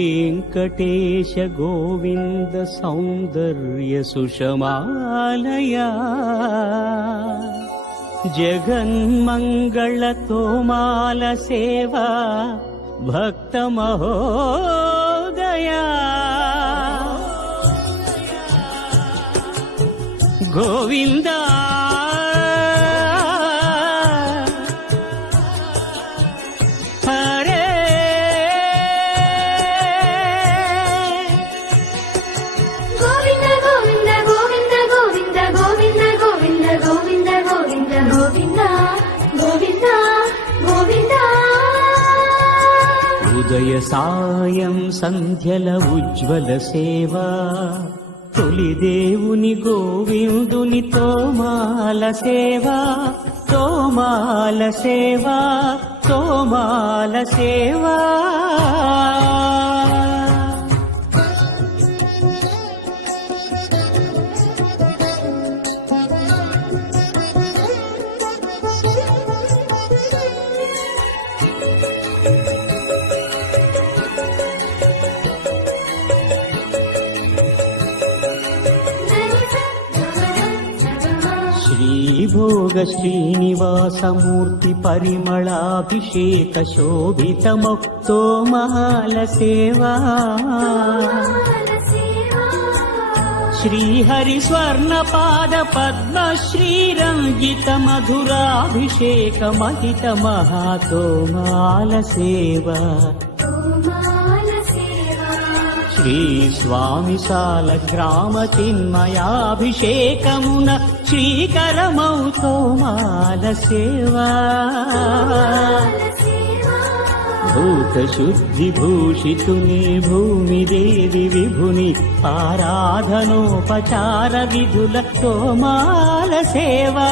श्रीवेङ्कटेश गोविन्द सौन्दर्य सुषमालया जगन्मङ्गल तोमाल सेवा भक्त महोदया गोविन्दा ఉదయ సాయం సంధ్యల ఉజ్వల సేవా తొలి దేవుని గోవిందుని తోమాల సేవా తోమాల సేవా తోమాల సేవా श्रीभोग श्रीनिवासमूर्ति परिमलाभिषेक शोभितमुक्तोमाल सेवा श्रीहरि स्वर्णपाद पद्म श्रीरञ्जित मधुराभिषेक महित महातोमाल सेवा श्री स्वामी साल ग्राम चिन्मयाभिषेकमुन श्रीकरमौ तोमाल सेवा भूत शुद्धि भूषितुनि भूमि देवी विभुनि आराधनोपचार विधुल तोमाल सेवा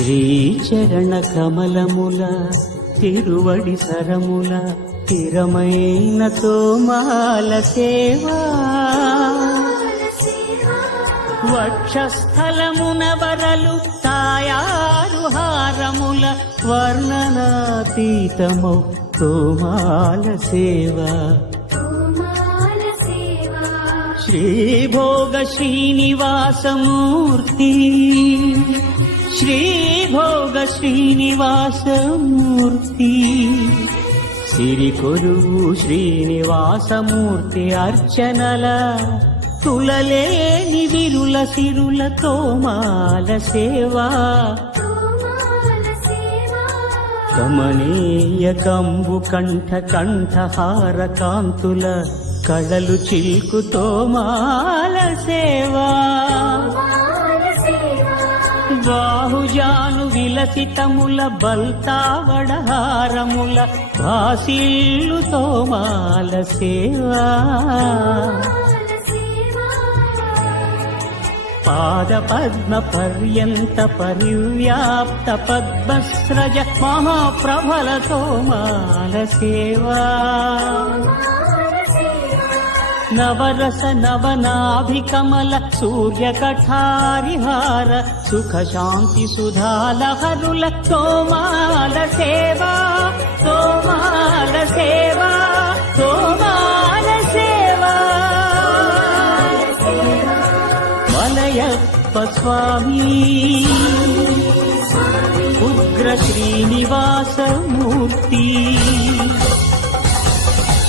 శ్రీచరణ కమలముల తిరువడి సరముల తిరమైన తోమాల సేవా వక్షస్థలమున వరలు తాయారు హారముల వర్ణనాతీతమౌ తోమాల సేవా శ్రీభోగ శ్రీనివాసమూర్తి श्रीभोग श्रीनिवासमूर्ति सिरिकोरुवु श्रीनिवासमूर्ति अर्चनल तुललेनि विरुल सिरुल तोमाल सेवा कमनीय कंबु कंठ कंठहार कांतुल कळलु चिल्कु तोमाल सेवा బాహుజాను విలసితముల బల్తావడహారముల భాసిల్లు తోమాల సేవా పాద పద్మ పర్యంత పరివ్యాప్త పద్మస్రజ మహాప్రభల తోమాల సేవా नवरस नवनाभिकमल सूर्य कठारिहार सुख शांति सुधालहरुल तोमाल सेवा तोमाल सेवा तोमाल सेवा मलयप्प स्वामी उग्र श्रीनिवास मूर्ति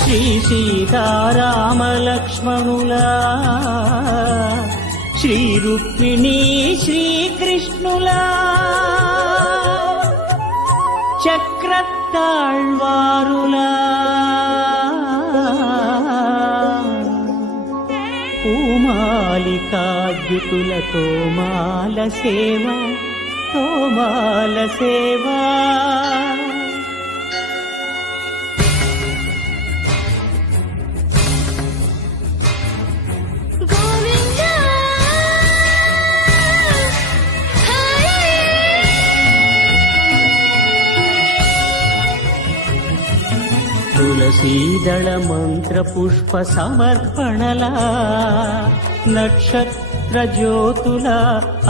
श्री सीताराम लक्ष्मणुला श्री रुक्मिणी श्री कृष्णुला चक्रताळ्वारुला पूमालिकाद्युतुल तोमाल सेवा तोमाल सेवा తులసీదళ మంత్ర పుష్ప సమర్పణలా నక్షత్ర జ్యోతుల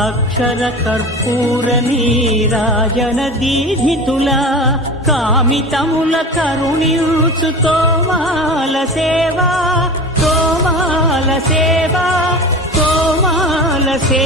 అక్షర కర్పూర నీరాజన దీధితుల కామితముల కరుణించు తోమాల సేవా తోమాల సేవా తోమాల సేవా